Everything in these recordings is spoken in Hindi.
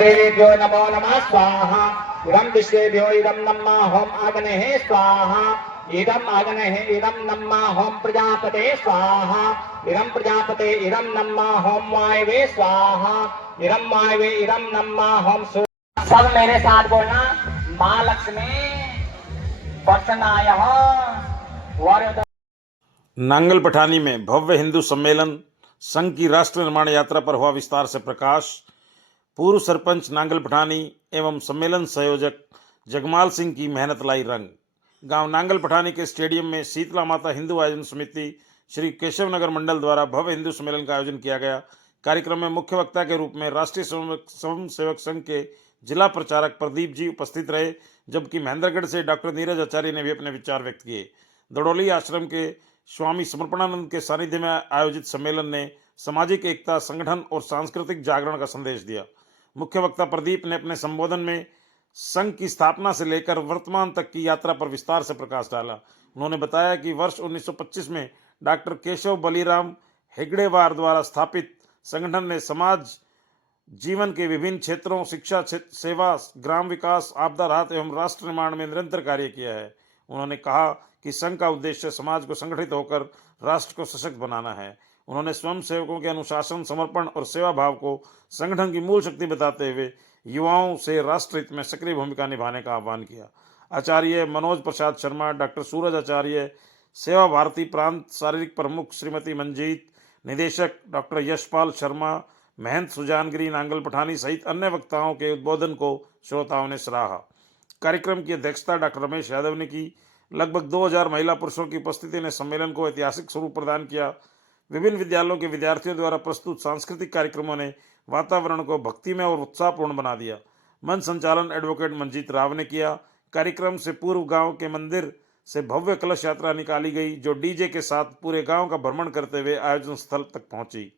देवेभ्यो नमो नमः स्वाहा। इदं विश्वेभ्यो इदं नमः होम अग्नेः स्वाहा। इदं अग्नेः इदं नमः होम प्रजापते स्वाहा। इदं प्रजापते इदं नमः होम वायवे स्वाहा। इदं वायवे इदं नमः होम। सब मेरे साथ बोलना। माँ लक्ष्मी प्रसन्नाय वरद। नांगल पठानी में भव्य हिंदू सम्मेलन संघ की राष्ट्र निर्माण यात्रा पर हुआ विस्तार से प्रकाश। पूर्व सरपंच नांगल पठानी एवं सम्मेलन संयोजक जगमाल सिंह की मेहनत लाई रंग। गांव नांगल पठानी के स्टेडियम में शीतला माता हिंदू आयोजन समिति श्री केशव नगर मंडल द्वारा भव्य हिंदू सम्मेलन का आयोजन किया गया। कार्यक्रम में मुख्य वक्ता के रूप में राष्ट्रीय स्वयं सेवक संघ के जिला प्रचारक प्रदीप जी उपस्थित रहे, जबकि महेंद्रगढ़ से डॉक्टर नीरज आचार्य ने भी अपने विचार व्यक्त किए। दड़ोली आश्रम के स्वामी समर्पणानंद के सानिध्य में आयोजित सम्मेलन ने सामाजिक एकता, संगठन और सांस्कृतिक जागरण का संदेश दिया। मुख्य वक्ता प्रदीप ने अपने संबोधन में संघ की स्थापना से लेकर वर्तमान तक की यात्रा पर विस्तार से प्रकाश डाला। उन्होंने बताया कि वर्ष 1925 में डॉक्टर केशव बलीराम हेगड़ेवार द्वारा स्थापित संगठन ने समाज जीवन के विभिन्न क्षेत्रों, शिक्षा, सेवा, ग्राम विकास, आपदा राहत एवं राष्ट्र निर्माण में निरंतर कार्य किया है। उन्होंने कहा कि संघ का उद्देश्य समाज को संगठित होकर राष्ट्र को सशक्त बनाना है। उन्होंने स्वयं सेवकों के अनुशासन, समर्पण और सेवा भाव को संगठन की मूल शक्ति बताते हुए युवाओं से राष्ट्र हित में सक्रिय भूमिका निभाने का आह्वान किया। आचार्य मनोज प्रसाद शर्मा, डॉक्टर सूरज आचार्य, सेवा भारती प्रांत शारीरिक प्रमुख श्रीमती मंजीत, निदेशक डॉक्टर यशपाल शर्मा, महंत सुजानगिरी नांगल पठानी सहित अन्य वक्ताओं के उद्बोधन को श्रोताओं ने सराहा। कार्यक्रम की अध्यक्षता डॉक्टर रमेश यादव ने की। लगभग 2000 महिला पुरुषों की उपस्थिति ने सम्मेलन को ऐतिहासिक स्वरूप प्रदान किया। विभिन्न विद्यालयों के विद्यार्थियों द्वारा प्रस्तुत सांस्कृतिक कार्यक्रमों ने वातावरण को भक्तिमय और उत्साहपूर्ण बना दिया। मंच संचालन एडवोकेट मंजीत राव ने किया। कार्यक्रम से पूर्व गांव के मंदिर से भव्य कलश यात्रा निकाली गई, जो डीजे के साथ पूरे गांव का भ्रमण करते हुए आयोजन स्थल तक पहुंची।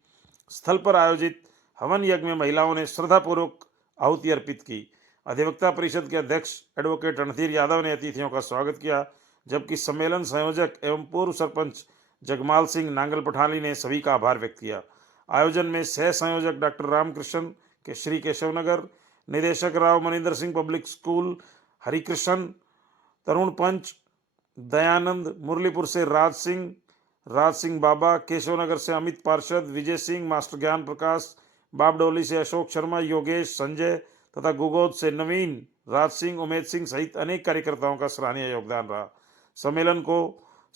स्थल पर आयोजित हवन यज्ञ में महिलाओं ने श्रद्धापूर्वक आहुति अर्पित की। अधिवक्ता परिषद के अध्यक्ष एडवोकेट रणधीर यादव ने अतिथियों का स्वागत किया, जबकि सम्मेलन संयोजक एवं पूर्व सरपंच जगमाल सिंह नांगल पठानी ने सभी का आभार व्यक्त किया। आयोजन में सह संयोजक डॉक्टर रामकृष्ण के श्री केशवनगर, निदेशक राव मनिंदर सिंह पब्लिक स्कूल हरिकृष्ण, तरुण पंच दयानंद, मुरलीपुर से राज सिंह बाबा, केशवनगर से अमित पार्षद, विजय सिंह, मास्टर ज्ञान प्रकाश, बाबडोली से अशोक शर्मा, योगेश, संजय तथा गुगोद से नवीन, राज सिंह, उमेद सिंह सहित अनेक कार्यकर्ताओं का सराहनीय योगदान रहा। सम्मेलन को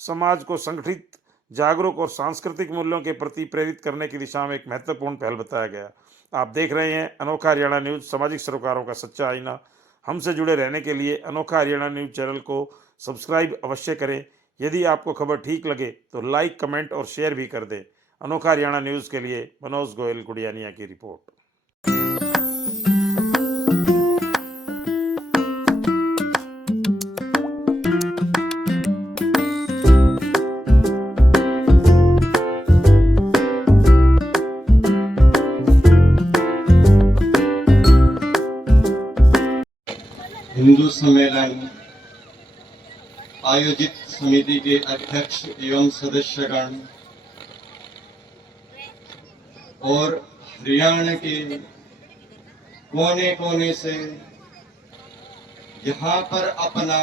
समाज को संगठित, जागरूक और सांस्कृतिक मूल्यों के प्रति प्रेरित करने की दिशा में एक महत्वपूर्ण पहल बताया गया। आप देख रहे हैं अनोखा हरियाणा न्यूज, सामाजिक सरोकारों का सच्चा आईना। हमसे जुड़े रहने के लिए अनोखा हरियाणा न्यूज चैनल को सब्सक्राइब अवश्य करें। यदि आपको खबर ठीक लगे तो लाइक, कमेंट और शेयर भी कर दें। अनोखा हरियाणा न्यूज के लिए मनोज गोयल गुड़ियानिया की रिपोर्ट। हिंदू सम्मेलन आयोजित समिति के अध्यक्ष एवं सदस्यगण और हरियाणा के कोने कोने से यहाँ पर अपना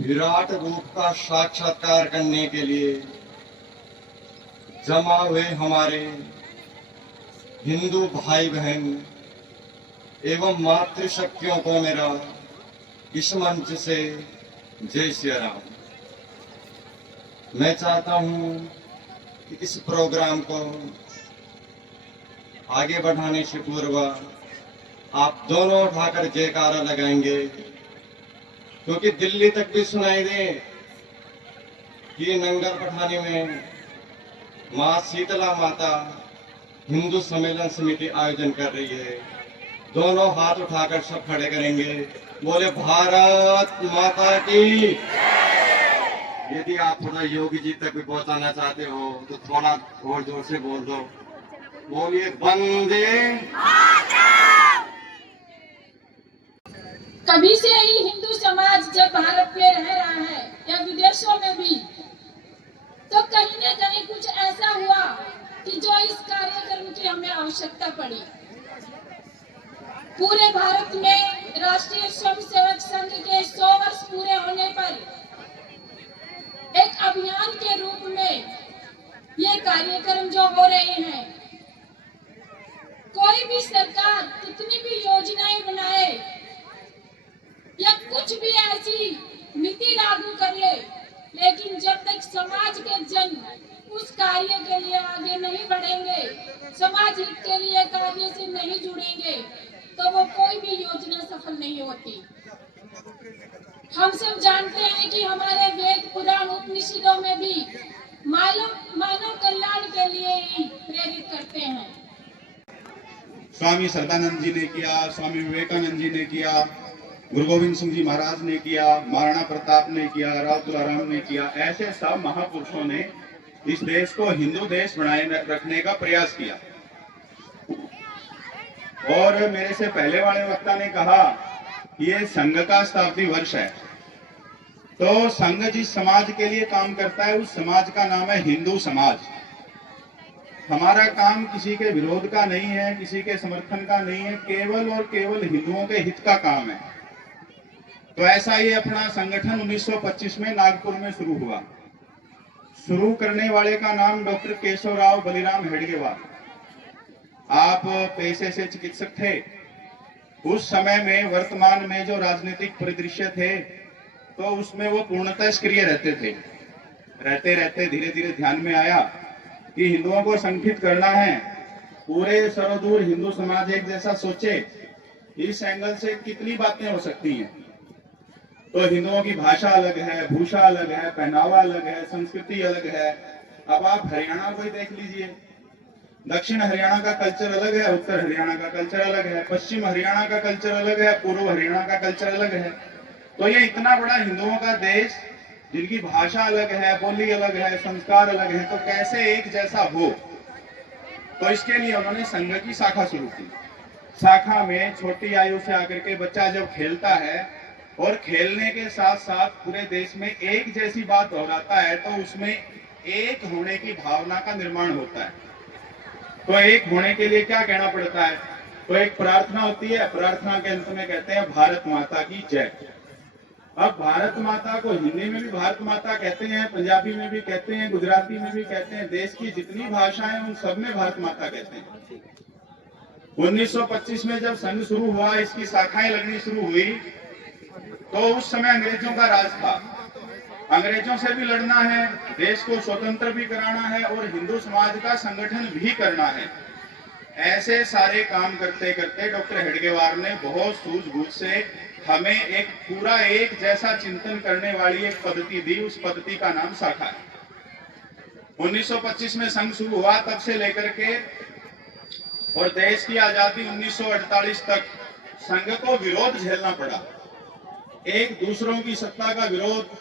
विराट रूप का साक्षात्कार करने के लिए जमा हुए हमारे हिंदू भाई बहन एवं मातृशक्तियों को मेरा इस मंच से जय श्री राम। मैं चाहता हूं कि इस प्रोग्राम को आगे बढ़ाने से पूर्व आप दोनों उठाकर जयकारा लगाएंगे, क्योंकि दिल्ली तक भी सुनाई दे कि नंगल पठानी में मां शीतला माता हिंदू सम्मेलन समिति आयोजन कर रही है। दोनों हाथ उठाकर सब खड़े करेंगे, बोले भारत माता की। यदि आप थोड़ा योगी जी तक भी पहुंचाना चाहते हो तो थोड़ा और जोर से बोल दो, बोलिए वंदे। कभी से ही हिंदू समाज जब भारत में रह रहा है या विदेशों में भी, तो कहीं न कहीं कुछ ऐसा हुआ कि जो इस कार्यक्रम की हमें आवश्यकता पड़ी। पूरे भारत में राष्ट्रीय स्वयंसेवक संघ के 100 वर्ष पूरे होने पर एक अभियान के रूप में ये कार्यक्रम जो हो रहे हैं, कोई भी सरकार कितनी भी योजनाएं बनाए या कुछ भी ऐसी नीति लागू कर ले, लेकिन जब तक समाज के जन उस कार्य के लिए आगे नहीं बढ़ेंगे, समाज हित के लिए कार्य से नहीं जुड़ेंगे, तो वो कोई भी योजना सफल नहीं होती। हम सब जानते हैं कि हमारे वेद पुराण उपनिषदों में भी मानव कल्याण के लिए ही प्रेरित करते हैं। स्वामी श्रद्धानंद जी ने किया, स्वामी विवेकानंद जी ने किया, गुरु गोविंद सिंह जी महाराज ने किया, महाराणा प्रताप ने किया, राव तुलाराम ने किया। ऐसे सब महापुरुषों ने इस देश को हिंदू देश बनाए रखने का प्रयास किया। और मेरे से पहले वाले वक्ता ने कहा कि ये संघ का शताब्दी वर्ष है, तो संघ जिस समाज के लिए काम करता है उस समाज का नाम है हिंदू समाज। हमारा काम किसी के विरोध का नहीं है, किसी के समर्थन का नहीं है, केवल और केवल हिंदुओं के हित का काम है। तो ऐसा ही अपना संगठन 1925 में नागपुर में शुरू हुआ। शुरू करने वाले का नाम डॉक्टर केशवराव बलिराम हेडगेवार। आप पेशे से चिकित्सक थे। उस समय में वर्तमान में जो राजनीतिक परिदृश्य थे, तो उसमें वो पूर्णतः सक्रिय रहते थे। रहते रहते धीरे धीरे ध्यान में आया कि हिंदुओं को संगठित करना है, पूरे सर्वदूर हिंदू समाज एक जैसा सोचे। इस एंगल से कितनी बातें हो सकती हैं। तो हिंदुओं की भाषा अलग है, भूषा अलग है, पहनावा अलग है, संस्कृति अलग है। अब आप हरियाणा को ही देख लीजिए, दक्षिण हरियाणा का कल्चर अलग है, उत्तर हरियाणा का कल्चर अलग है, पश्चिम हरियाणा का कल्चर अलग है, पूर्व हरियाणा का कल्चर अलग है। तो ये इतना बड़ा हिंदुओं का देश, जिनकी भाषा अलग है, बोली अलग है, संस्कार अलग है, तो कैसे एक जैसा हो। तो इसके लिए उन्होंने संघ की शाखा शुरू की। शाखा में छोटी आयु से आकर के बच्चा जब खेलता है और खेलने के साथ साथ पूरे देश में एक जैसी बात दोहराता है, तो उसमें एक होने की भावना का निर्माण होता है। तो एक होने के लिए क्या कहना पड़ता है? तो एक प्रार्थना होती है, प्रार्थना के अंत में कहते हैं भारत माता की जय। अब भारत माता को हिंदी में भी भारत माता कहते हैं, पंजाबी में भी कहते हैं, गुजराती में भी कहते हैं, देश की जितनी भाषाएं उन सब में भारत माता कहते हैं। 1925 में जब संघ शुरू हुआ, इसकी शाखाएं लगनी शुरू हुई, तो उस समय अंग्रेजों का राज था। अंग्रेजों से भी लड़ना है, देश को स्वतंत्र भी कराना है और हिंदू समाज का संगठन भी करना है। ऐसे सारे काम करते करते डॉक्टर हेडगेवार ने बहुत सूझबूझ से हमें एक पूरा एक जैसा चिंतन करने वाली एक पद्धति दी। उस पद्धति का नाम शाखा है। 1925 में संघ शुरू हुआ, तब से लेकर के और देश की आजादी 1948 तक संघ को विरोध झेलना पड़ा। एक दूसरों की सत्ता का विरोध,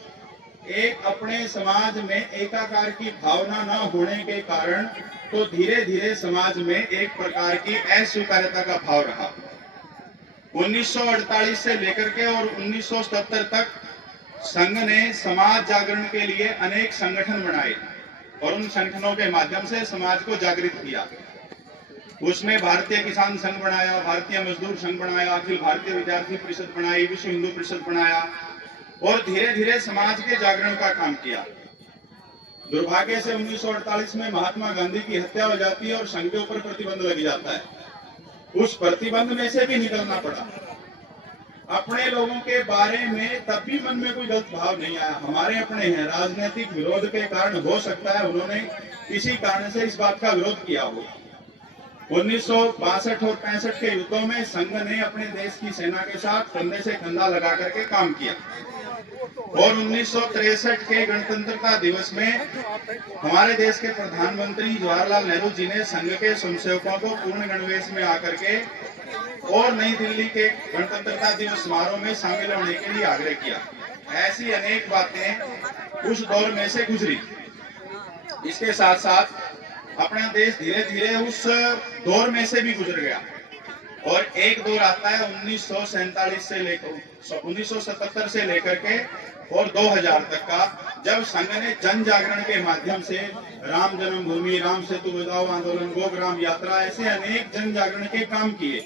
एक अपने समाज में एकाकार की भावना न होने के कारण, तो धीरे धीरे समाज में एक प्रकार की अस्वीकार्यता का भाव रहा। 1948 से लेकर के और 1977 तक संघ ने समाज जागरण के लिए अनेक संगठन बनाए और उन संगठनों के माध्यम से समाज को जागृत किया। उसमें भारतीय किसान संघ बनाया, भारतीय मजदूर संघ बनाया, अखिल भारतीय विद्यार्थी परिषद बनाई, विश्व हिंदू परिषद बनाया और धीरे धीरे समाज के जागरण का काम किया। दुर्भाग्य से 1948 में महात्मा गांधी की हत्या हो जाती है और संघ के ऊपर प्रतिबंध लग जाता है। उस प्रतिबंध में से भी निकलना पड़ा। अपने लोगों के बारे में तब भी मन में कोई गलत भाव नहीं आया, हमारे अपने हैं। राजनीतिक विरोध के कारण हो सकता है उन्होंने किसी कारण से इस बात का विरोध किया हो। 1962 और 65 के युद्धों में संघ ने अपने देश की सेना के साथ कंधे से कंधा लगा करके काम किया और 1963 के गणतंत्रता दिवस में हमारे देश के प्रधानमंत्री जवाहरलाल नेहरू जी ने संघ के स्वयंसेवकों को पूर्ण गणवेश में आकर के और नई दिल्ली के गणतंत्रता दिवस समारोह में शामिल होने के लिए आग्रह किया। ऐसी अनेक बातें उस दौर में से गुजरी। इसके साथ साथ अपना देश धीरे धीरे उस दौर में से भी गुजर गया और एक दौर आता है 1947 से लेकर 1977 से लेकर के और 2000 तक का, जब संघ ने जन जागरण के माध्यम से राम जन्मभूमि, राम सेतु बचाओ आंदोलन, गोग्राम यात्रा, ऐसे अनेक जन जागरण के काम किए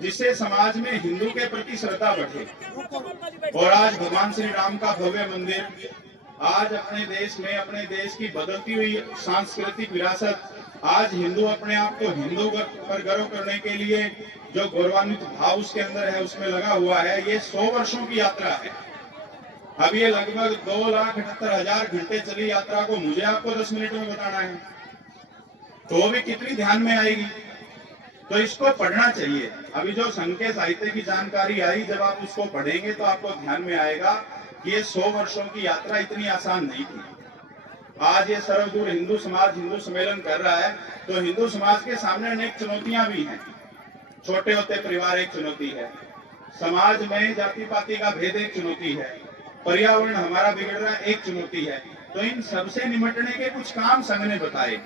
जिससे समाज में हिंदू के प्रति श्रद्धा बढ़े। और आज भगवान श्री राम का भव्य मंदिर, आज अपने देश में अपने देश की बदलती हुई सांस्कृतिक विरासत, आज हिंदू अपने आप को हिंदू पर गर्व करने के लिए जो गौरवान्वित भाव उसके अंदर है उसमें लगा हुआ है। ये 100 वर्षों की यात्रा है। अब ये लगभग 2,78,000 घंटे चली यात्रा को मुझे आपको 10 मिनट में बताना है, तो वो भी कितनी ध्यान में आएगी। तो इसको पढ़ना चाहिए। अभी जो संघ के साहित्य की जानकारी आई, जब आप उसको पढ़ेंगे तो आपको ध्यान में आएगा कि ये 100 वर्षों की यात्रा इतनी आसान नहीं थी। आज ये सर्वदूर हिंदू समाज हिंदू सम्मेलन कर रहा है, तो हिंदू समाज के सामने अनेक चुनौतियां भी हैं। छोटे होते परिवार एक चुनौती है, समाज में जाति पाति का भेद एक चुनौती है, पर्यावरण हमारा बिगड़ रहा है एक चुनौती है। तो इन सबसे निपटने के कुछ काम संघ ने बताए।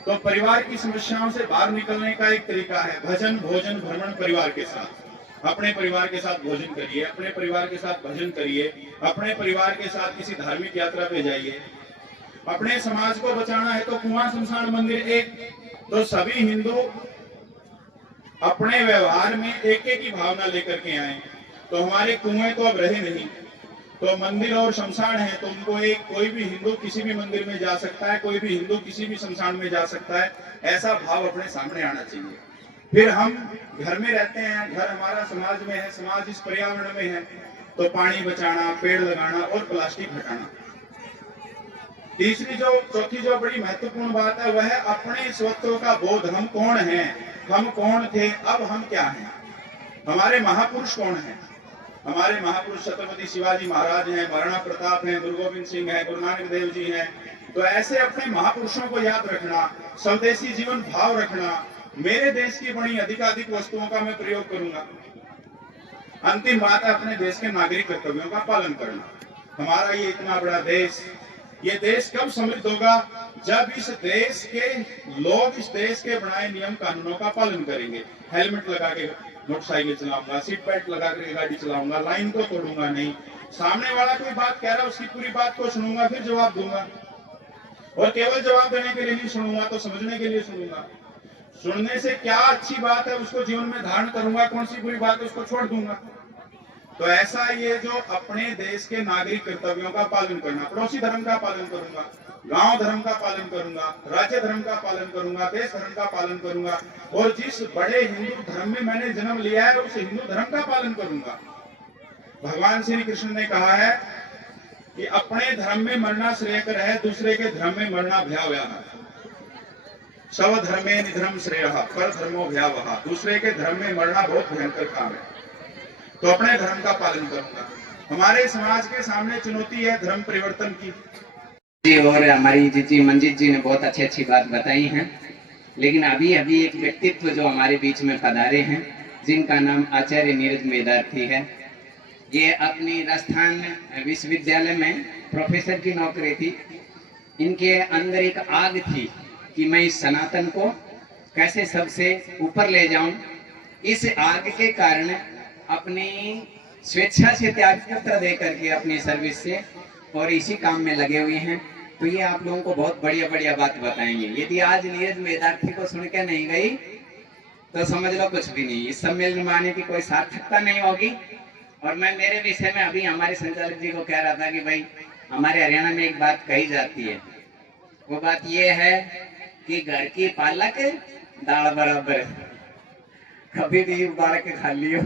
तो परिवार की समस्याओं से बाहर निकलने का एक तरीका है भजन भोजन भ्रमण परिवार के साथ। अपने परिवार के साथ भोजन करिए, अपने परिवार के साथ भजन करिए, अपने परिवार के साथ किसी धार्मिक यात्रा पे जाइए। अपने समाज को बचाना है तो कुआं शमशान मंदिर एक, तो सभी हिंदू अपने व्यवहार में एक की भावना लेकर के आए। तो हमारे कुएं तो अब रहे नहीं, तो मंदिर और शमशान है, तो उनको एक कोई भी हिंदू किसी भी मंदिर में जा सकता है, कोई भी हिंदू किसी भी शमशान में जा सकता है, ऐसा भाव अपने सामने आना चाहिए। फिर हम घर में रहते हैं, घर हमारा समाज में है, समाज इस पर्यावरण में है, तो पानी बचाना, पेड़ लगाना और प्लास्टिक हटाना। चौथी जो बड़ी महत्वपूर्ण बात है वह है अपने स्वत्व का बोध। हम कौन हैं, हम कौन थे, अब हम क्या हैं, हमारे महापुरुष कौन हैं। हमारे महापुरुष छत्रपति शिवाजी महाराज हैं, महाराणा प्रताप हैं, गुरु गोविंद सिंह हैं, गुरु नानक देव जी हैं। तो ऐसे अपने महापुरुषों को याद रखना, स्वदेशी जीवन भाव रखना। मेरे देश की बनी अधिकाधिक वस्तुओं का मैं प्रयोग करूंगा। अंतिम बात है अपने देश के नागरिक कर्तव्यों का पालन करना। हमारा ये इतना बड़ा देश, ये देश कब समृद्ध होगा, जब इस देश के लोग इस देश के बनाए नियम कानूनों का पालन करेंगे। हेलमेट लगा के मोटरसाइकिल चलाऊंगा, सीट बेल्ट लगा के गाड़ी चलाऊंगा, लाइन को तोड़ूंगा नहीं, सामने वाला कोई बात कह रहा है उसकी पूरी बात को सुनूंगा, फिर जवाब दूंगा। और केवल जवाब देने के लिए नहीं सुनूंगा, तो समझने के लिए सुनूंगा। सुनने से क्या अच्छी बात है उसको जीवन में धारण करूंगा, कौन सी बुरी बात है उसको छोड़ दूंगा। तो ऐसा ये जो अपने देश के नागरिक कर्तव्यों का पालन करना, पड़ोसी धर्म का पालन करूंगा, गांव धर्म का पालन करूंगा, राज्य धर्म का पालन करूंगा, देश धर्म का पालन करूंगा, और जिस बड़े हिंदू धर्म में मैंने जन्म लिया है उस हिंदू धर्म का पालन करूंगा। भगवान श्री कृष्ण ने कहा है कि अपने धर्म में मरना श्रेयकर है, दूसरे के धर्म में मरना भयावह है। स्वधर्मे निधर्म श्रेयः पर धर्मो भयावह। दूसरे के धर्म में मरना बहुत भयंकर काम है। तो अपने धर्म का पालन करूंगा। हमारे समाज के सामने चुनौती है धर्म परिवर्तन की। जी, और हमारी जीजी मंजीत जी ने बहुत अच्छी बात बताई है। लेकिन अभी एक व्यक्तित्व जो हमारे बीच में पधारे हैं, जिनका नाम आचार्य नीरज मेधार्थी है। ये अपनी राजस्थान विश्वविद्यालय में प्रोफेसर की नौकरी थी। इनके अंदर एक आग थी कि मैं इस सनातन को कैसे सबसे ऊपर ले जाऊं। इस आग के कारण अपनी स्वेच्छा से त्याग पत्र दे करके अपनी सर्विस से और इसी काम में लगे हुए हैं। तो ये आप लोगों को बहुत बढ़िया बात बताएंगे। यदि आज नीरज मेधार्थी को सुन के नहीं गई तो समझ लो कुछ भी नहीं, इस सम्मेलन में आने की कोई सार्थकता नहीं होगी। और मैं मेरे विषय में अभी हमारे संचालक जी को कह रहा था कि भाई हमारे हरियाणा में एक बात कही जाती है, वो बात ये है कि घर की पालक दाल बराबर, कभी भी उबाल के खा लियो।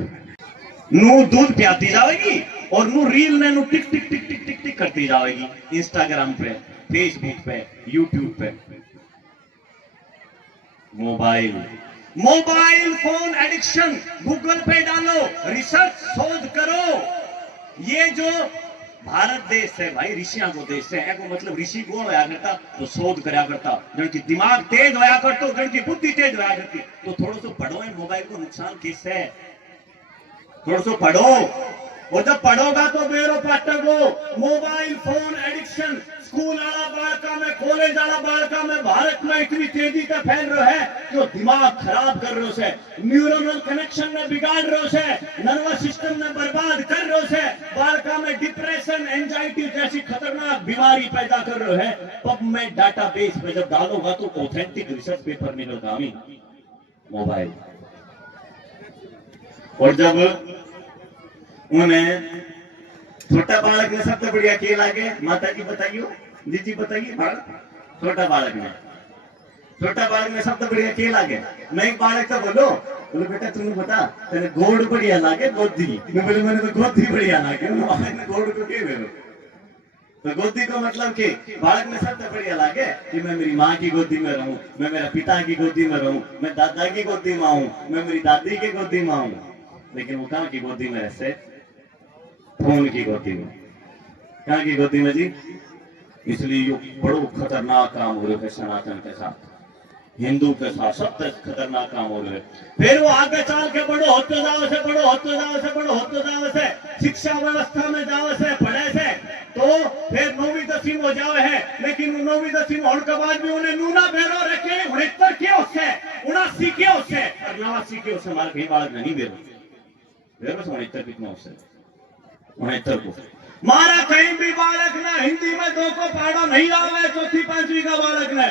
नू दूध पियाती जाएगी और नू रील ने नू टिक टिक टिक टिक टिक टिक करती जाएगी इंस्टाग्राम पे, फेसबुक पे, यूट्यूब पे। मोबाइल फोन एडिक्शन गूगल पे डालो, रिसर्च शोध करो। ये जो भारत देश है भाई ऋषियों को देश है, को मतलब ऋषि कौन होया करता तो शोध कराया करता, जिनकी दिमाग तेज होया करता, जिनकी बुद्धि तेज होया करती। तो थोड़ा सा पढ़ो है मोबाइल को नुकसान किससे है, थोड़ा सा पढ़ो। और जब पढ़ोगा तो बेरो पाटको मोबाइल फोन एडिक्शन स्कूल वाला बालका में, कॉलेज वाला बालका में भारत में इतनी तेजी से फैल रहा है जो दिमाग खराब कर रहे से, न्यूरोनल कनेक्शन में बिगाड़ रहे से, नर्वस सिस्टम में बर्बाद कर रहे से, बालका में डिप्रेशन एंजाइटी जैसी खतरनाक बीमारी पैदा कर रहे हैं। पब में डाटाबेस में जब डालोगा तो ऑथेंटिक रिसर्च पेपर मिलेगा। मोबाइल और जब उन्हें छोटा बालक ने सबसे बढ़िया खेल आगे, माता जी बताइयो, जी बताइए, छोटा बालक ने सबसे बढ़िया खेल आगे। नहीं बालक तो बोलो बेटा तुम्हें बता तेरे गोड़ बढ़िया लागे गोदी, मैं बोले मैंने तो गोदी बढ़िया लागे, गोड़ को के बेरो, तो गोदी को मतलब कि बालक में सबसे बढ़िया लागे कि मैं मेरी माँ की गोदी में रहूं, मैं मेरा पिता की गोदी में रहूं, मैं दादा की गोदी में आऊं, मैं मेरी दादी की गोदी में आऊं। लेकिन वो कहाँ की गोदी में ऐसे, फोन की गोदी में, कहाँ की गोदी में जी। इसलिए ये बड़ो खतरनाक काम हो रहा है सनातन के साथ, हिंदू के साथ सबसे खतरनाक काम हो रहा है। फिर वो आगे चल के बड़ो होते जाओ से, बड़ो होते जाओ से, बड़ो होते जाओ से, शिक्षा व्यवस्था में जाओ से, पढ़े से, तो फिर 9वीं 10वीं हो जावे है। लेकिन 9वीं 10वीं होने के बाद भी उन्हें नूना बेरो रखे 69 के उससे 79 के उससे और 89 के उससे मार कहीं बालक नहीं बेरो बेरो 69 कितना उससे 69 को मारा कहीं भी बालक ने हिंदी में 2 को पढ़ा नहीं आवे, 4वीं 5वीं का बालक ने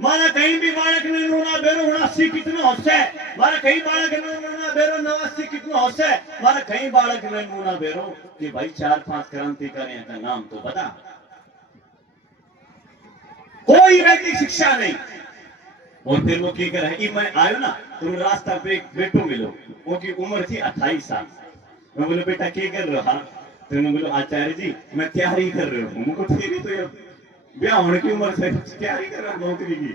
मारा कहीं भी बालक ने नूना बेरो 79 कितना होसे, मारा कहीं बालक ने नूना बेरो 89 कितना होसे, मारा कहीं बालक ने नूना बेरो कि भाई 4-5 क्रांतिकारी का नाम तो बता। कोई वैदिक शिक्षा नहीं। और फिर वो क्या करे, मैं आयो ना तुम रास्ता पे एक बेटो मिलो, उनकी उम्र थी 28 साल। मैं बोले बेटा क्या कर रहे हो, तो बोलो आचार्य जी मैं तैयारी कर रहे हूँ। मुझको तेरी तो ये ब्याह होने की उम्र से तैयारी कर रहा नौकरी की।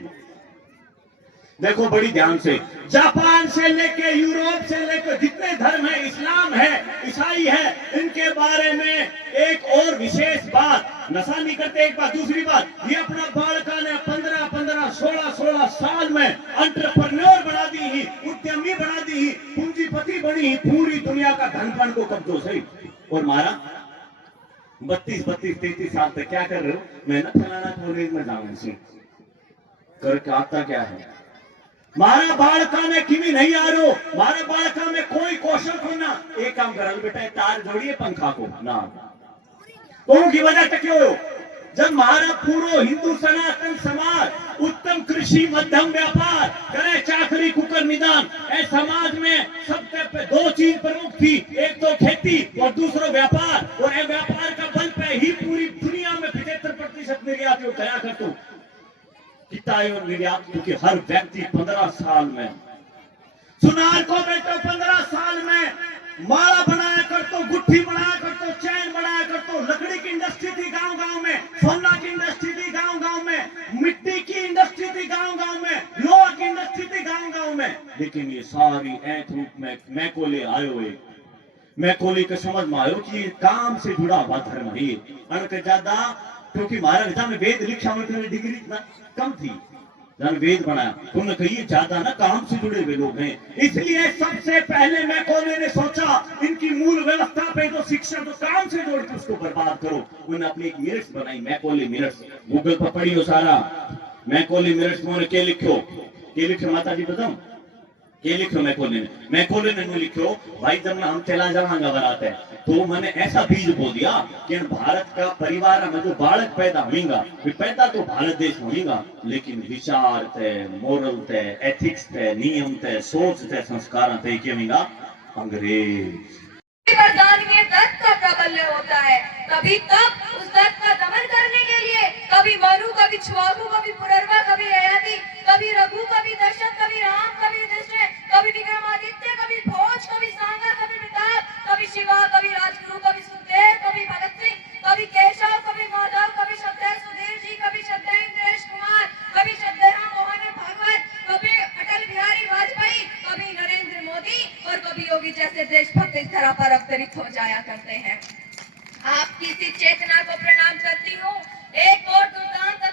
देखो बड़ी ध्यान से, जापान से लेके यूरोप से लेकर जितने धर्म है, इस्लाम है, ईसाई है, इनके बारे में एक और विशेष बात, नशा नहीं करते एक बात, दूसरी बात ये अपना बालका ने 15-15, 16-16 साल में एंटरप्रेन्योर बना दी ही, उद्यमी बना दी ही, पूंजीपति बनी ही, पूरी दुनिया का धनपन को कब्जों से। और मारा 32-33 साल तक क्या कर रहे हो, मैं ना फलाना कॉलेज में जाऊंगी करके आता क्या है, मारा बालका में किमी नहीं आ रहे हो, मारे बालका में कोई कौशल को ना, एक काम करा बेटा तार जोड़िए पंखा को ना, तो की वजह क्यों हो, जब हमारा पूरा हिंदू सनातन समाज उत्तम कृषि मध्यम व्यापार करे, चाकरी कुकर निदान, ऐसे समाज में सबसे 2 चीज प्रमुख थी, एक तो खेती और दूसरा व्यापार, और ये व्यापार का बल पे ही पूरी दुनिया में 75% निर्यात करा करते और निर्यात, क्योंकि हर व्यक्ति 15 साल में सुनार को बेटो 15 साल में माला बनाया करतो, गुट्ठी बनाया करतो, चैन बनाया करतो, लकड़ी की इंडस्ट्री थी गांव-गांव में, सोना की इंडस्ट्री थी गांव-गांव में, मिट्टी की इंडस्ट्री थी गांव-गांव में, लोहा की इंडस्ट्री थी गांव-गांव में। लेकिन ये सारी ऐत रूप में मैकोले आयो है, मैकोले के समझ में आयो कि ये काम से जुड़ा हुआ धर्म है, अनक ज्यादा, क्योंकि महाराज में वेद लिखा हुआ डिग्री इतना कम थी, वेद बनाया, तुमने कही ज्यादा ना काम से जुड़े हुए लोग हैं, इसलिए सबसे पहले मैकोले ने सोचा इनकी मूल व्यवस्था पे जो शिक्षा तो काम से जोड़ के उसको बर्बाद करो। उन्होंने अपनी एक मिनट्स बनाई, मैकोले मिनट्स, गूगल पर पढ़ियो सारा मैकोले मिनट्स, उन्होंने क्या लिखो माता जी बताओ क्या लिखो मैकोले ने लिखो भाई जब हम चला जावांगा बरात है तो मैंने ऐसा बीज बो दिया कि भारत का परिवार में जो बालक पैदा होगा पैदा तो भारत देश होगा, लेकिन विचार थे, मोरल थे, एथिक्स थे, नियम थे, सोच थे, संस्कार थे, क्या होगा अंग्रेज। दानवीय दत्त का प्राबल्य होता है, कभी तब उस दत्त का दमन करने के लिए कभी मनु, कभी छुआगु, कभी पुररवा, कभी ययाति, कभी रघु, कभी दशरथ, कभी राम, कभी युधिष्ठिर, कभी विक्रमादित्य, कभी भोज, कभी सांगा, कभी प्रताप, कभी शिवा, कभी राजगुरु, कभी सुखदेव, कभी भगत सिंह, कभी केशव, कभी माधव, कभी श्रद्धेय सुधीर जी, कभी श्रद्धेय इंद्रेश कुमार, कभी श्रद्धेय मोहन भागवत, कभी अटल बिहारी वाजपेयी, कभी नरेंद्र मोदी और कभी योगी जैसे देशभक्त इस तरह पर अवतरित हो जाया करते हैं। आपकी इसी चेतना को प्रणाम करती हूँ। एक और दुर्दांत